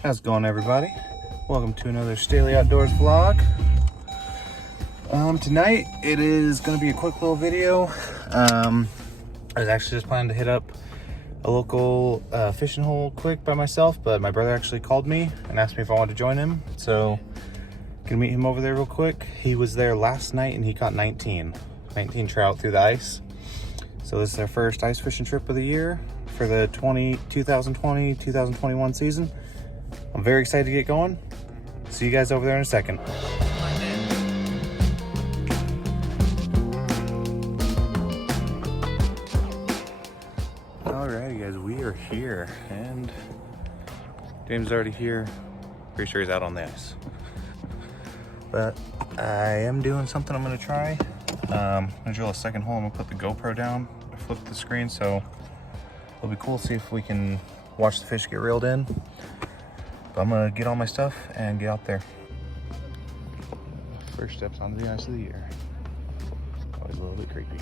How's it going, everybody? Welcome to another Stahle Outdoors vlog. Tonight it is going to be a quick little video. I was actually just planning to hit up a local fishing hole quick by myself, but my brother actually called me and asked me if I wanted to join him. So, gonna meet him over there real quick. He was there last night and he caught 19 trout through the ice. So this is our first ice fishing trip of the year for the 2020-2021 season. I'm very excited to get going. See you guys over there in a second. Alrighty guys, we are here and James is already here. Pretty sure he's out on the ice. But I am doing something I'm gonna try. I'm gonna drill a second hole. I'm gonna put the GoPro down, flip the screen, so it'll be cool to see if we can watch the fish get reeled in. But I'm gonna get all my stuff and get out there. First steps onto the ice of the year. Always a little bit creepy.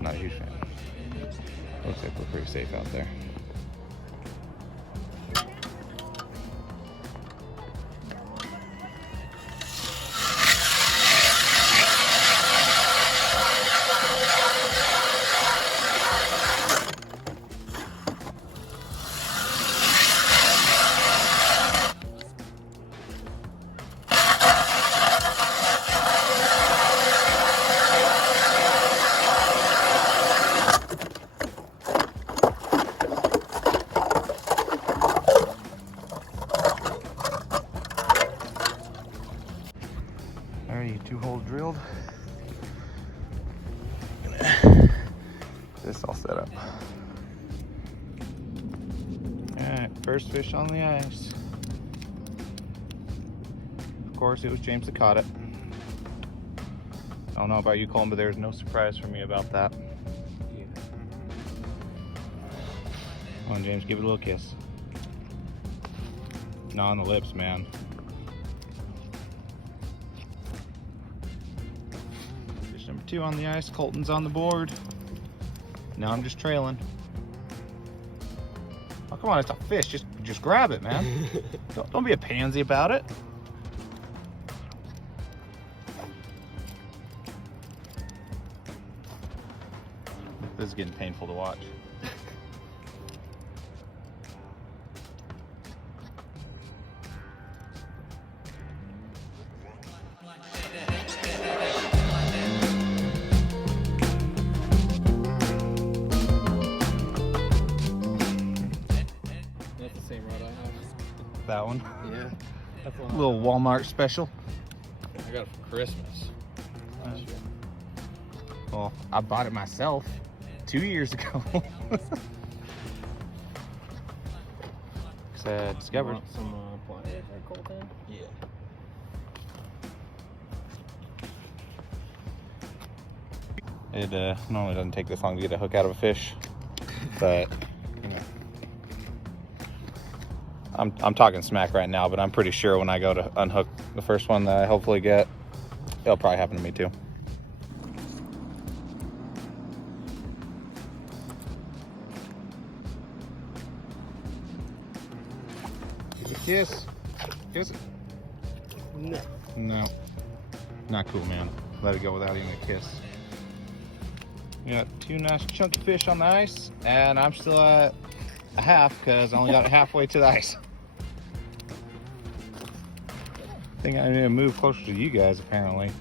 Not a huge fan. Looks like we're pretty safe out there. Alright, 2 holes drilled. This all set up. Alright, first fish on the ice. Of course, it was James that caught it. I don't know about you, Colin, but there's no surprise for me about that. Come on, James, give it a little kiss. Not on the lips, man. Fish number 2 on the ice. Colton's on the board. Now I'm just trailing. Oh, come on, it's a fish. Just grab it, man. Don't be a pansy about it. This is getting painful to watch. That one? Yeah. That's one A little Walmart special. I got it for Christmas last year. Well, I bought it myself 2 years ago. Cause I discovered. Want some pliers there, Colton? Yeah. It normally doesn't take this long to get a hook out of a fish, but you know, I'm talking smack right now, but I'm pretty sure when I go to unhook the first one that I hopefully get, it'll probably happen to me too. Kiss. Kiss it. No. No. Not cool, man. Let it go without even a kiss. We got 2 nice chunky fish on the ice, and I'm still at a half because I only got it halfway to the ice. I think I need to move closer to you guys, apparently.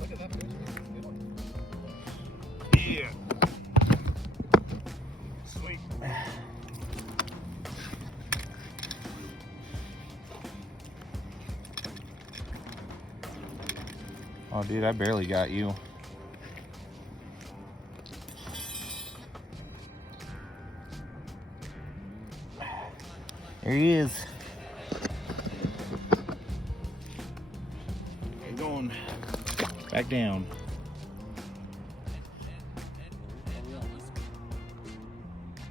Look at that fish. Good one. Yeah. Sweet. Oh, dude, I barely got you. There he is. Okay, going back down.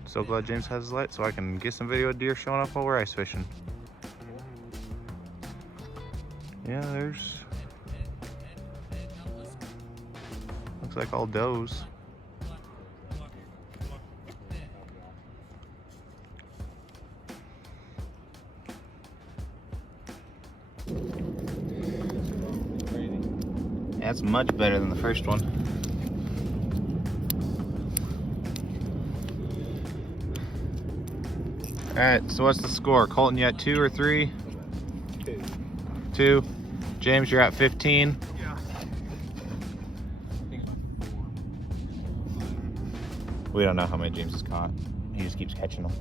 So glad James has his light so I can get some video of deer showing up while we're ice fishing. Yeah, there's looks like all does. Crazy. That's much better than the first one. All right, so what's the score? Colton, you at 2 or 3? 2. 2. James, you're at 15. Yeah. I think about 4. We don't know how many James has caught. He just keeps catching them.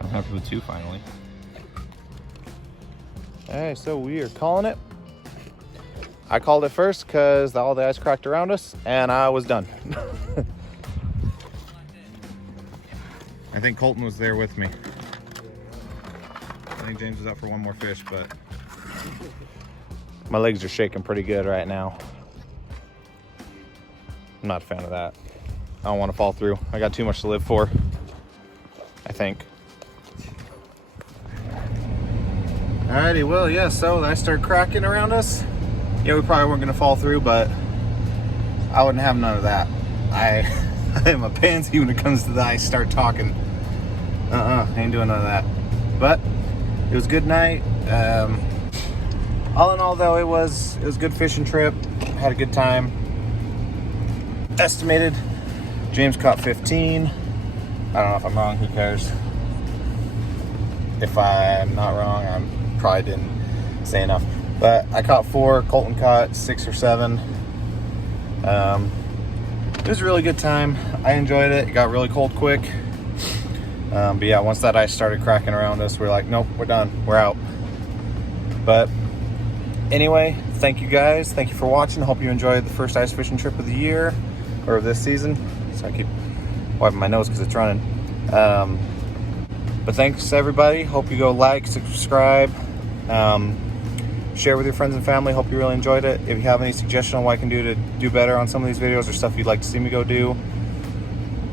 I'm happy with 2 finally. All right, so we are calling it. I called it first because all the ice cracked around us and I was done. I think Colton was there with me. I think James is up for one more fish, but my legs are shaking pretty good right now. I'm not a fan of that. I don't want to fall through. I got too much to live for, I think. Alrighty, well, yeah, so the ice started cracking around us. Yeah, we probably weren't gonna fall through, but I wouldn't have none of that. I am a pansy when it comes to the ice. Start talking. Ain't doing none of that. But it was a good night. All in all, though, it was a good fishing trip. Had a good time. Estimated James caught 15. I don't know if I'm wrong. Who cares? If I'm not wrong, I probably didn't say enough. But I caught 4. Colton caught 6 or 7. It was a really good time. I enjoyed it. It got really cold quick. But yeah, once that ice started cracking around us, we're like, nope, we're done. We're out. But anyway, thank you guys. Thank you for watching. Hope you enjoyed the first ice fishing trip of the year, or of this season. So I keep wiping my nose because it's running. But thanks everybody. Hope you go like, subscribe, share with your friends and family. Hope you really enjoyed it. If you have any suggestion on what I can do to do better on some of these videos or stuff you'd like to see me go do,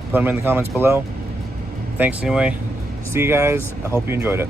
put them in the comments below. Thanks anyway. See you guys. I hope you enjoyed it.